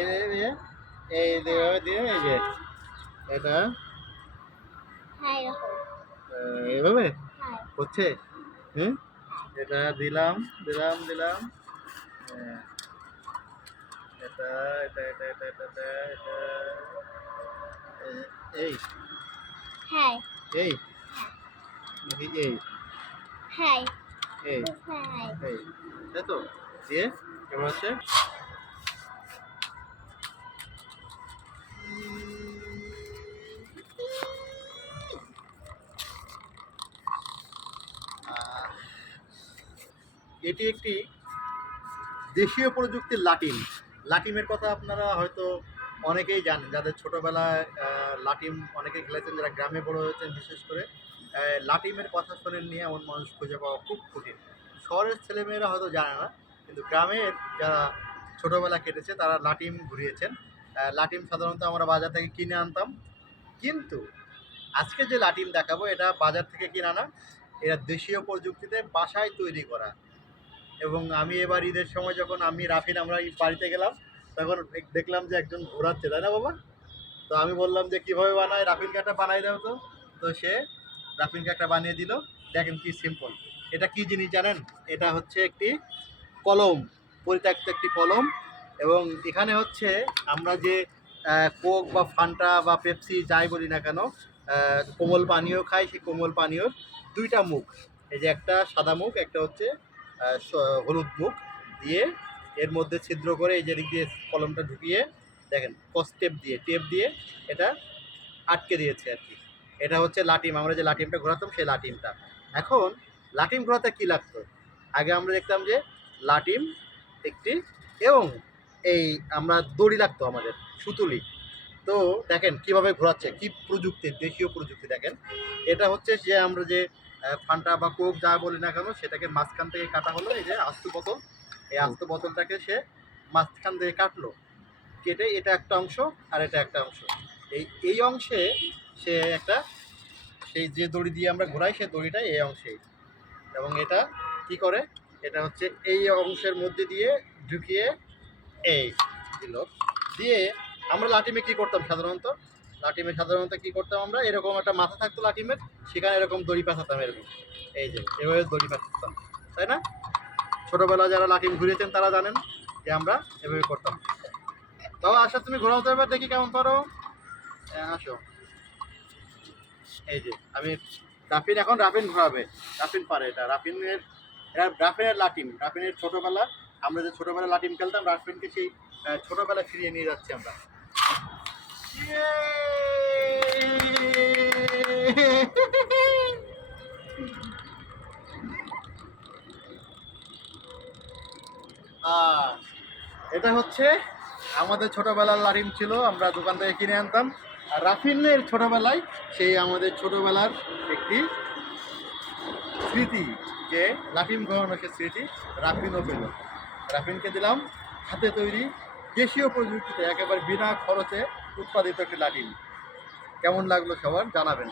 এই দিয়ে এই যে এটা এভাবে হচ্ছে। হুম, এটা দিলাম দিলাম দিলাম। এটা এটা এটা এটা এটা এটা এটা এই এই নাকি এই এই এই তাই তো দিয়ে এবার হচ্ছে এটি একটি দেশীয় প্রযুক্তির লাটিম। লাটিমের কথা আপনারা হয়তো অনেকেই জানেন, যাদের ছোটোবেলায় লাটিম অনেকেই খেলেছেন, যারা গ্রামে বড় হয়েছেন বিশেষ করে লাটিমের কথা শোনেননি এমন মানুষ খুঁজে পাওয়া খুব কঠিন। শহরের ছেলেমেয়েরা হয়তো জানে না, কিন্তু গ্রামের যারা ছোটোবেলা কেটেছে তারা লাটিম ঘুরিয়েছেন। লাটিম সাধারণত আমরা বাজার থেকে কিনে আনতাম, কিন্তু আজকে যে লাটিম দেখাবো এটা বাজার থেকে কিনা না, এটা দেশীয় প্রযুক্তিতে বাসায় তৈরি করা। এবং আমি এবার ঈদের সময় যখন আমি রাফিন আমরা বাড়িতে গেলাম, তখন দেখলাম যে একজন ঘোরাচ্ছে, তাই না বাবা? তো আমি বললাম যে কীভাবে বানায়, রাফিনকে একটা বানাই দাও তো। তো সে রাফিনকে একটা বানিয়ে দিল। দেখেন কি সিম্পল। এটা কি জিনিস জানেন? এটা হচ্ছে একটি কলম, পরিত্যক্ত একটি কলম। এবং এখানে হচ্ছে আমরা যে কোক বা ফান্টা বা পেপসি যাই বলি না কেন, কোমল পানীয় খাই, সেই কোমল পানীয়র দুইটা মুখ, এই যে একটা সাদা মুখ, একটা হচ্ছে হলুদ মুখ দিয়ে এর মধ্যে ছিদ্র করে এই যে দিক দিয়ে কলমটা ঢুকিয়ে দেখেন টেপ দিয়ে এটা আটকে দিয়েছে আর কি। এটা হচ্ছে লাটিম, আমরা যে লাটিমটা ঘোরাতাম সেই লাটিমটা। এখন লাটিম ঘোরাতে কী লাগতো? আগে আমরা দেখতাম যে লাটিম একটি এবং এই আমরা দড়ি লাগতো আমাদের, সুতুলি। তো দেখেন কিভাবে ঘোরাচ্ছে, কি প্রযুক্তি, দেশীয় প্রযুক্তি দেখেন। এটা হচ্ছে যে আমরা যে ফান্টা বা কোক যা বলি না কেন, সেটাকে মাঝখান থেকে কাটা হলো, এই যে আস্ত বোতল, এই আস্ত বোতলটাকে সে মাঝখান থেকে কাটলো, কেটে এটা একটা অংশ আর এটা একটা অংশ, এই অংশে সে একটা সেই যে দড়ি দিয়ে আমরা ঘোরাই সেই দড়িটা এই অংশেই। এবং এটা কি করে, এটা হচ্ছে এই অংশের মধ্যে দিয়ে ঢুকিয়ে এই দিল দিয়ে আমরা লাটিমে কী করতাম সাধারণত কী করতাম, আমরা এরকম একটা মাথা থাকতো লাটিমের, সেখানে এরকম দড়ি পাঠাতাম, এরকম এই যে এভাবে দড়ি পাঠাতাম, তাই না? ছোটোবেলা যারা লাটিম ঘুরিয়েছেন তারা জানেন যে আমরা এভাবে করতাম। তাও আসো তুমি ঘোরাতে এবার দেখি কেমন পারো। আসো, এই যে আমি রাফিন ঘোরাবে, রাফিন পারে, এটা রাফিনের লাটিম, রাফিনের ছোটোবেলা আমরা যে ছোটোবেলা লাটিম খেলতাম, রাফিনকে সেই ছোটোবেলায় ফিরিয়ে নিয়ে যাচ্ছি আমরা। এটা হচ্ছে আমাদের ছোটোবেলার লাটিম ছিল, আমরা দোকান থেকে কিনে আনতাম। আর রাফিনের ছোটোবেলায় সেই আমাদের ছোটোবেলার একটি স্মৃতি, যে লাটিম ঘোরানো সে স্মৃতি রাফিনও পেল। রাফিনকে দিলাম হাতে তৈরি দেশীয় প্রযুক্তিতে একেবারে বিনা খরচে উৎপাদিত একটি লাটিম। কেমন লাগলো সবার জানাবেন।